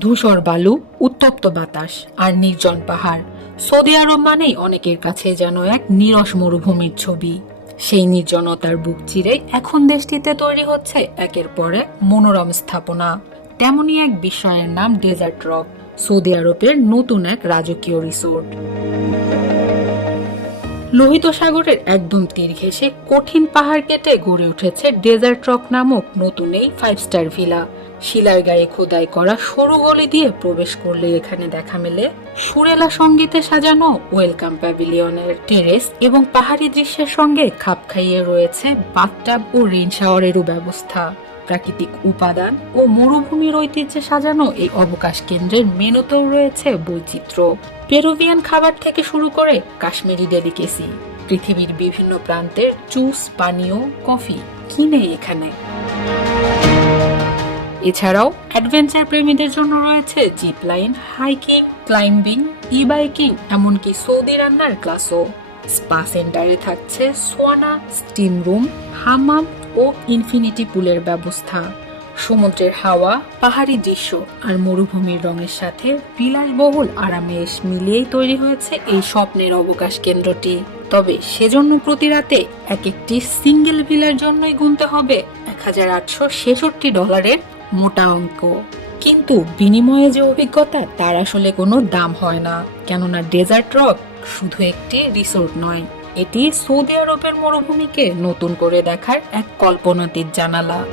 ধূসর বালু, উত্তপ্ত বাতাস আর নির্জন পাহাড়। সৌদি আরব মানেই অনেকের কাছে যেন এক নিরস মরুভূমির ছবি। সেই নির্জনতার বুক চিরে এখন দেশটিতে তৈরি হচ্ছে একের পরে মনোরম স্থাপনা। তেমনই এক বিষয়ের নাম ডেজার্ট রক, সৌদি আরবের নতুন এক রাজকীয় রিসোর্ট। লোহিত সাগরের একদম তীর ঘেঁষে কঠিন পাহাড় কেটে গড়ে উঠেছে ডেজার্ট রক নামক নতুন এই ফাইভ স্টার ভিলা শিলার গায়ে খোদাই করা সরু গলি দিয়ে প্রবেশ করলে এখানে দেখা মেলে সুরেলা সঙ্গীতে সাজানো ওয়েলকাম প্যাভিলিয়নের টেরেস এবং পাহাড়ি দৃশ্যের সঙ্গে খাপ খাইয়ে রয়েছে বাথটাব ও রেইন শাওয়ারেরও ব্যবস্থা। প্রাকৃতিক উপাদান ও মরুভূমির ঐতিহ্যে সাজানো এই অবকাশ কেন্দ্রের মেনুতেও রয়েছে বৈচিত্র্য। পেরুভিয়ান খাবার থেকে শুরু করে কাশ্মীরি ডেলিকেসি, পৃথিবীর বিভিন্ন প্রান্তের জুস, পানীয়, কফি কিনে এখানে। এছাড়াও অ্যাডভেঞ্চার প্রেমীদের জন্য রয়েছে জিপ লাইন হাইকিং ক্লাইম্বিং ই বাইকিং এমনকি সৌদি রান্নার ক্লাসও স্পা সেন্টারে থাকছে সোয়ানা স্টিম রুম হামাম ও ইনফিনিটি পুলের ব্যবস্থা। সমুদ্রের হাওয়া, পাহাড়ি দৃশ্য আর মরুভূমির রঙের সাথে বিলাসবহুল আরামেশ মিলিয়েই তৈরি হয়েছে এই স্বপ্নের অবকাশ কেন্দ্রটি। তবে সেজন্য প্রতি রাতে এক একটি সিঙ্গেল ভিলার জন্যই গুনতে হবে। এক হাজার আটশো ছেষট্টি ডলারের মোটা অঙ্ক। কিন্তু বিনিময়ে যে অভিজ্ঞতা, তার আসলে কোনো দাম হয় না। কেননা ডেজার্ট রক শুধু একটি রিসোর্ট নয়, এটি সৌদি আরবের মরুভূমিকে নতুন করে দেখার এক কল্পনাতীত জানালা।